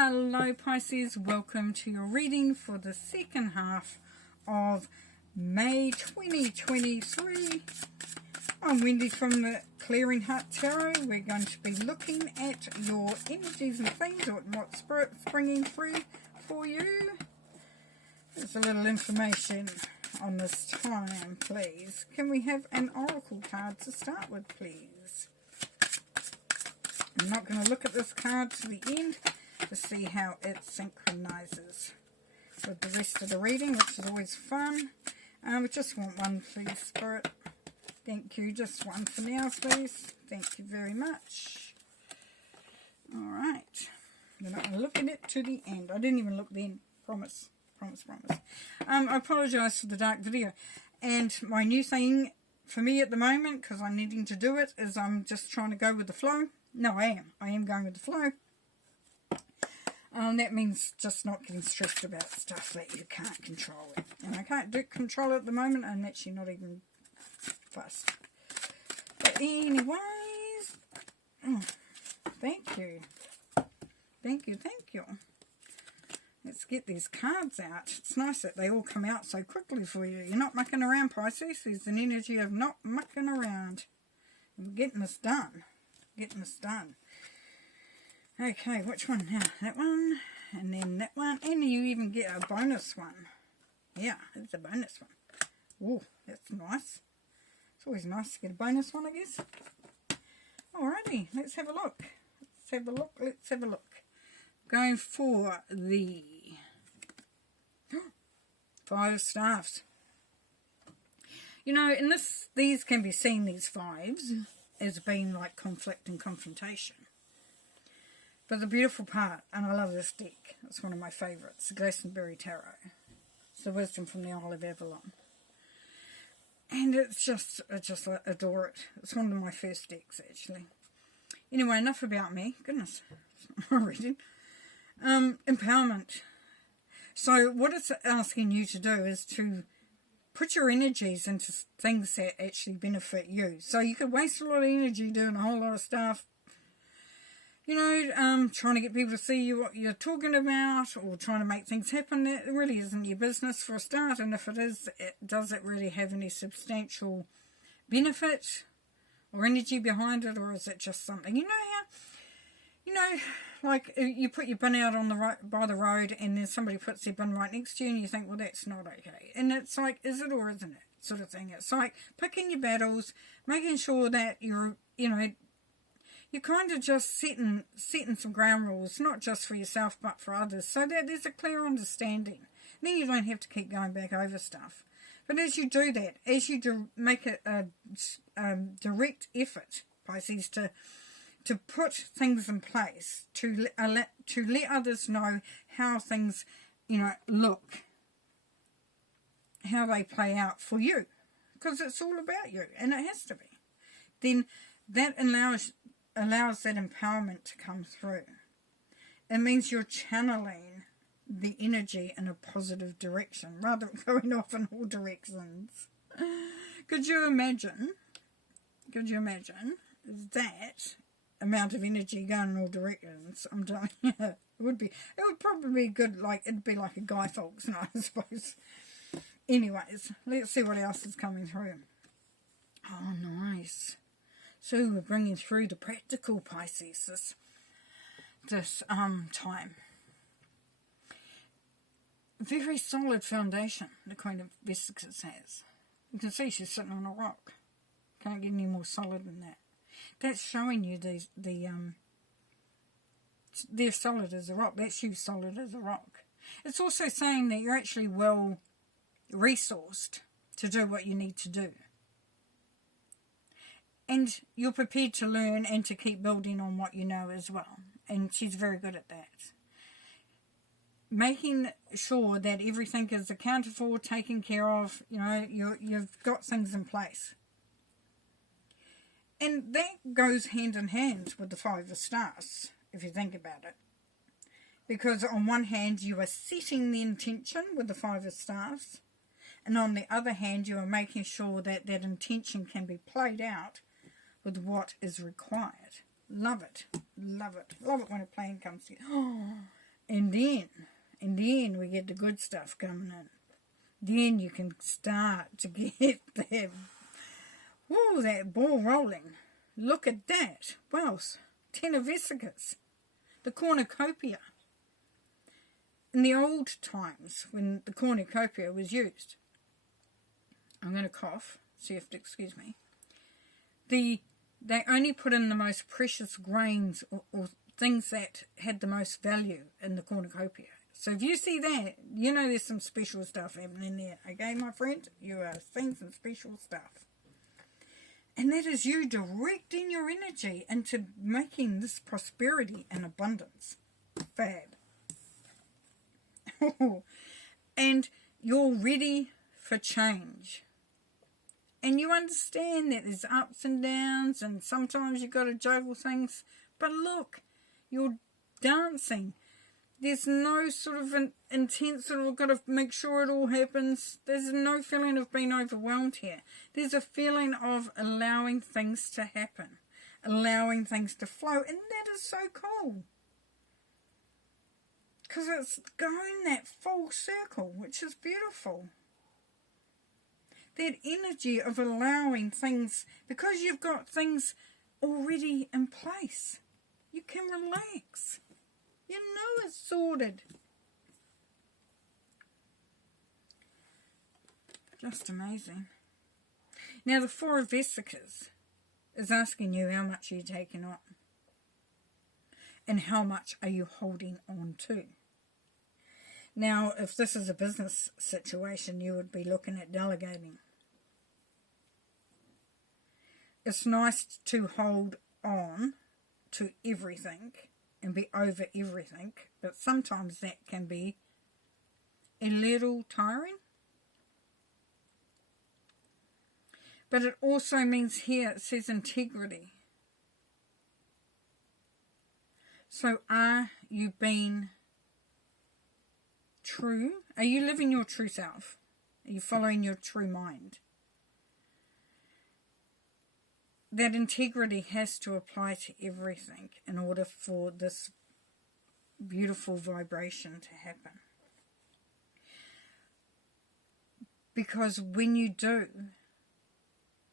Hello Pisces, welcome to your reading for the second half of May 2023. I'm Wendy from the Clearing Heart Tarot. We're going to be looking at your energies and themes, or what Spirit's bringing through for you. There's a little information on this time, please. Can we have an oracle card to start with, please? I'm not going to look at this card to the end to see how it synchronizes with the rest of the reading, which is always fun. We just want one, please, Spirit. Thank you. Just one for now, please. Thank you very much. Alright. We're not going to look at it to the end. I didn't even look then. Promise. Promise. I apologise for the dark video. And my new thing for me at the moment, because I'm needing to do it, is I'm just trying to go with the flow. No, I am going with the flow. That means just not getting stressed about stuff that you can't control. And I can't control it at the moment. I'm actually not even fussed. But anyways, thank you. Let's get these cards out. It's nice that they all come out so quickly for you. You're not mucking around, Pisces. There's an energy of not mucking around. We're getting this done. Okay, which one now? That one, and then that one, and you even get a bonus one. Yeah, it's a bonus one. Oh, that's nice. It's always nice to get a bonus one, I guess. Alrighty, let's have a look. Let's have a look. Going for the Five of Staffs. You know, in these can be seen, these fives, as being like conflict and confrontation. But the beautiful part, and I love this deck, it's one of my favourites, the Glastonbury Tarot. It's the wisdom from the Isle of Avalon. And I just adore it. It's one of my first decks, actually. Anyway, enough about me. Goodness, it's not reading. Empowerment. So what it's asking you to do is to put your energies into things that actually benefit you. So you could waste a lot of energy doing a whole lot of stuff, you know, trying to get people to see you what you're talking about, or trying to make things happen. That really isn't your business for a start. And if it is, does it really have any substantial benefit or energy behind it, or is it just something? You know, like you put your bin out on the by the road, and then somebody puts their bin right next to you, and you think, well, that's not okay. And it's like, is it or isn't it, sort of thing. It's like picking your battles, making sure that you're kind of just setting some ground rules, not just for yourself but for others, so that there's a clear understanding. Then you don't have to keep going back over stuff. But as you do that, as you make a direct effort, Pisces, to put things in place, to let others know how things, look, how they play out for you, because it's all about you, and it has to be. Then that allows that empowerment to come through. It means you're channeling the energy in a positive direction rather than going off in all directions. Could you imagine that amount of energy going in all directions? I'm telling you, it would probably be good, it'd be like a Guy Fawkes night, I suppose. Anyways, let's see what else is coming through. Oh, nice. So we're bringing through the practical, Pisces this time. Very solid foundation the Queen of Vesicles has. You can see she's sitting on a rock. Can't get any more solid than that. That's showing you they're solid as a rock. That's you solid as a rock. It's also saying that you're actually well resourced to do what you need to do. And you're prepared to learn and to keep building on what you know as well. And she's very good at that. Making sure that everything is accounted for, taken care of, you've got things in place. And that goes hand in hand with the Five of Stars, if you think about it. Because on one hand, you are setting the intention with the Five of Stars. And on the other hand, you are making sure that that intention can be played out with what is required. Love it. Love it. Love it when a plan comes to you. Oh, And then we get the good stuff coming in. Then you can start to get that, woo, that ball rolling. Look at that. Wealth. Ten of Vesicas. The cornucopia. In the old times, when the cornucopia was used, I'm going to cough, so you have to excuse me, they only put in the most precious grains or things that had the most value in the cornucopia. So if you see that, you know there's some special stuff happening there. Okay, my friend? You are seeing some special stuff. And that is you directing your energy into making this prosperity and abundance. Fab. And you're ready for change. And you understand that there's ups and downs, and sometimes you've got to juggle things. But look, you're dancing. There's no sort of an intense sort of, got to make sure it all happens. There's no feeling of being overwhelmed here. There's a feeling of allowing things to happen, allowing things to flow. And that is so cool. Because it's going that full circle, which is beautiful. That energy of allowing things, because you've got things already in place. You can relax. You know it's sorted. Just amazing. Now the Four of Vesicas is asking you how much are you taking on. And how much are you holding on to. Now, if this is a business situation, you would be looking at delegating. It's nice to hold on to everything and be over everything, but sometimes that can be a little tiring. But it also means here, it says integrity. So are you being true? Are you living your true self? Are you following your true mind? That integrity has to apply to everything in order for this beautiful vibration to happen. Because when you do,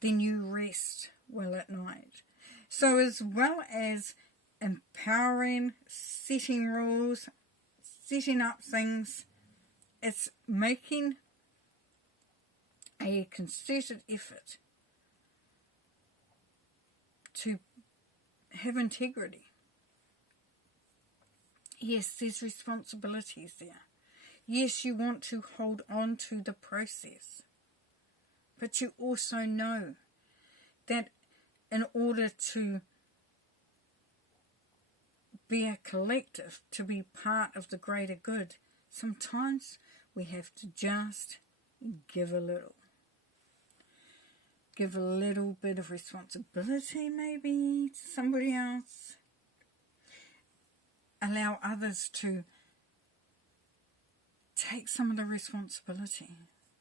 then you rest well at night. So as well as empowering, setting rules, setting up things, it's making a concerted effort to have integrity. Yes, there's responsibilities there. Yes, you want to hold on to the process. But you also know that in order to be a collective, to be part of the greater good, sometimes we have to just give a little. Give a little bit of responsibility maybe to somebody else. Allow others to take some of the responsibility.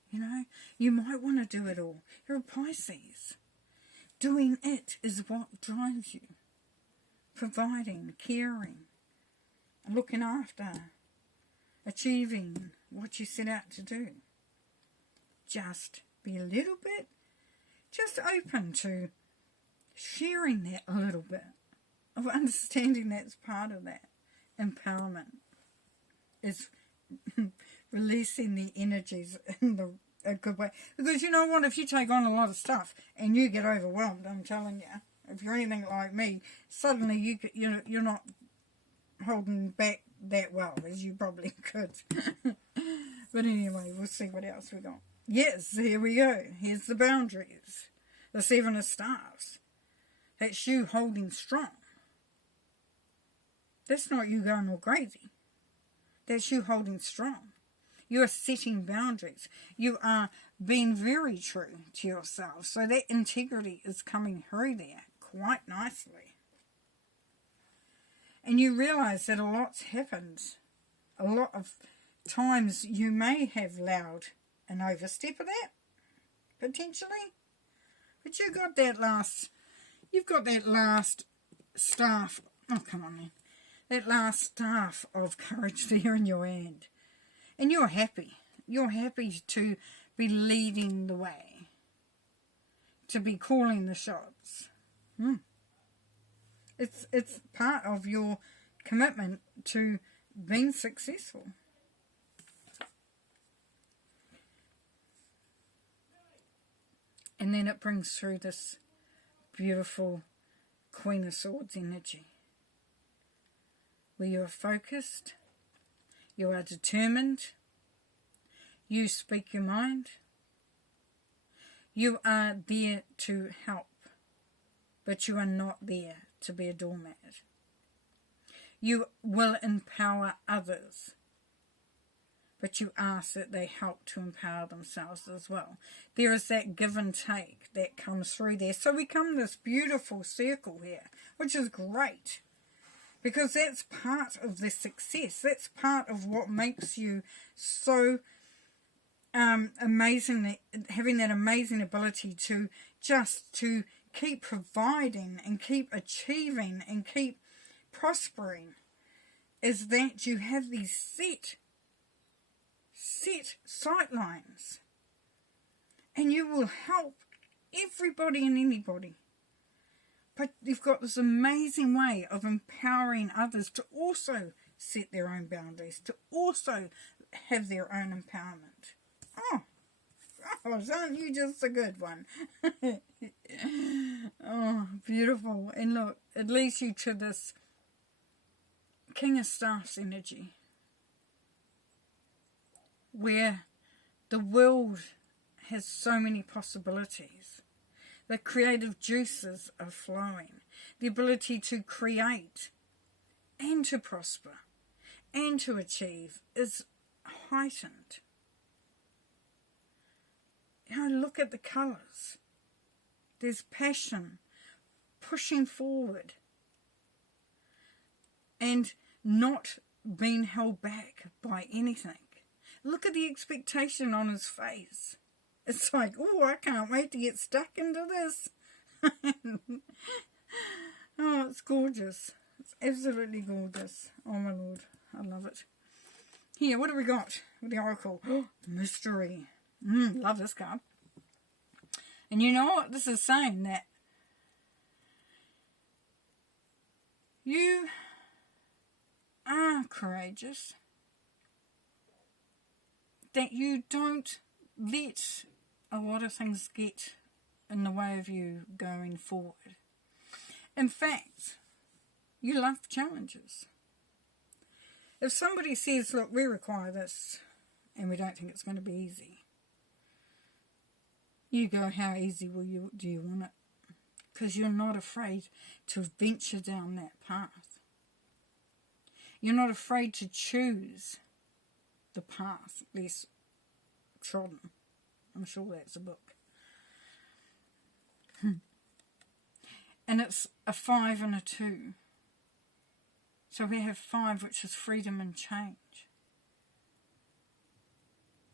You know, you might want to do it all. You're a Pisces. Doing it is what drives you. Providing, caring, looking after, achieving what you set out to do. Just be a little bit just open to sharing that a little bit, of understanding that's part of that. Empowerment is releasing the energies in a good way. Because you know what, if you take on a lot of stuff and you get overwhelmed, I'm telling you, if you're anything like me, suddenly you're not holding back that well as you probably could. But anyway, we'll see what else we got. Yes, here we go. Here's the boundaries. The Seven of Staves. That's you holding strong. That's not you going all crazy. That's you holding strong. You are setting boundaries. You are being very true to yourself. So that integrity is coming through there quite nicely. And you realize that a lot's happened. A lot of times you may have allowed an overstep of that, potentially. But you've got that last staff. Oh, come on, man. that last staff of courage there in your hand. And you're happy. You're happy to be leading the way, to be calling the shots. It's part of your commitment to being successful. And then it brings through this beautiful Queen of Swords energy, where you are focused, you are determined, you speak your mind, you are there to help, but you are not there to be a doormat. You will empower others, but you ask that they help to empower themselves as well. There is that give and take that comes through there. So we come this beautiful circle here, which is great, because that's part of the success. That's part of what makes you so amazing, having that amazing ability to keep providing and keep achieving and keep prospering, is that you have these set sight lines, and you will help everybody and anybody. But you've got this amazing way of empowering others to also set their own boundaries, to also have their own empowerment. Oh, aren't you just a good one? Oh, beautiful. And look, it leads you to this King of Staffs energy, where the world has so many possibilities. The creative juices are flowing. The ability to create and to prosper and to achieve is heightened. You know, look at the colours. There's passion, pushing forward, and not being held back by anything. Look at the expectation on his face. It's like, oh, I can't wait to get stuck into this. Oh, it's gorgeous. It's absolutely gorgeous. Oh, my Lord. I love it. Here, what have we got with the Oracle? Oh, mystery. Love this card. And you know what? This is saying that you are courageous. That you don't let a lot of things get in the way of you going forward. In fact, you love challenges. If somebody says, look, we require this, and we don't think it's going to be easy, you go, how easy do you want it? Because you're not afraid to venture down that path. You're not afraid to choose the path less trodden. I'm sure that's a book. And it's a 5 and a 2. So we have 5, which is freedom and change.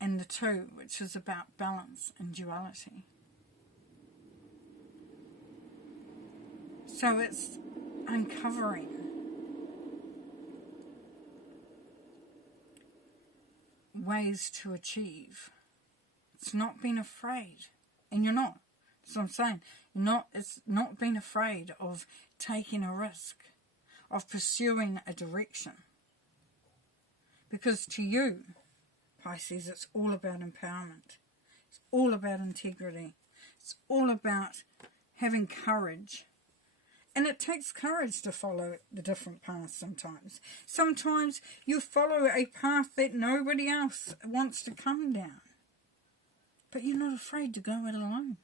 And the 2, which is about balance and duality. So it's uncovering ways to achieve. It's not being afraid. And you're not. That's what I'm saying. It's not being afraid of taking a risk, of pursuing a direction. Because to you, Pisces, it's all about empowerment. It's all about integrity. It's all about having courage. And it takes courage to follow the different paths sometimes. Sometimes you follow a path that nobody else wants to come down. But you're not afraid to go it alone.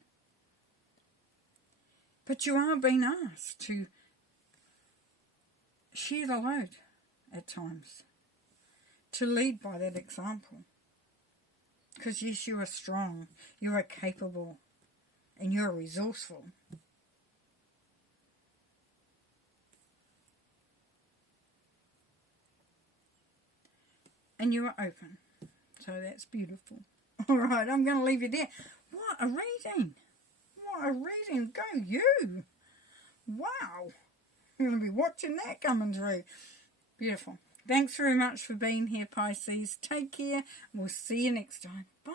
But you are being asked to share the load at times. To lead by that example. Because yes, you are strong, you are capable, and you are resourceful. And you are open. So that's beautiful. Alright, I'm going to leave you there. What a reading. What a reading. Go you. Wow. I'm going to be watching that coming through. Beautiful. Thanks very much for being here, Pisces. Take care. We'll see you next time. Bye.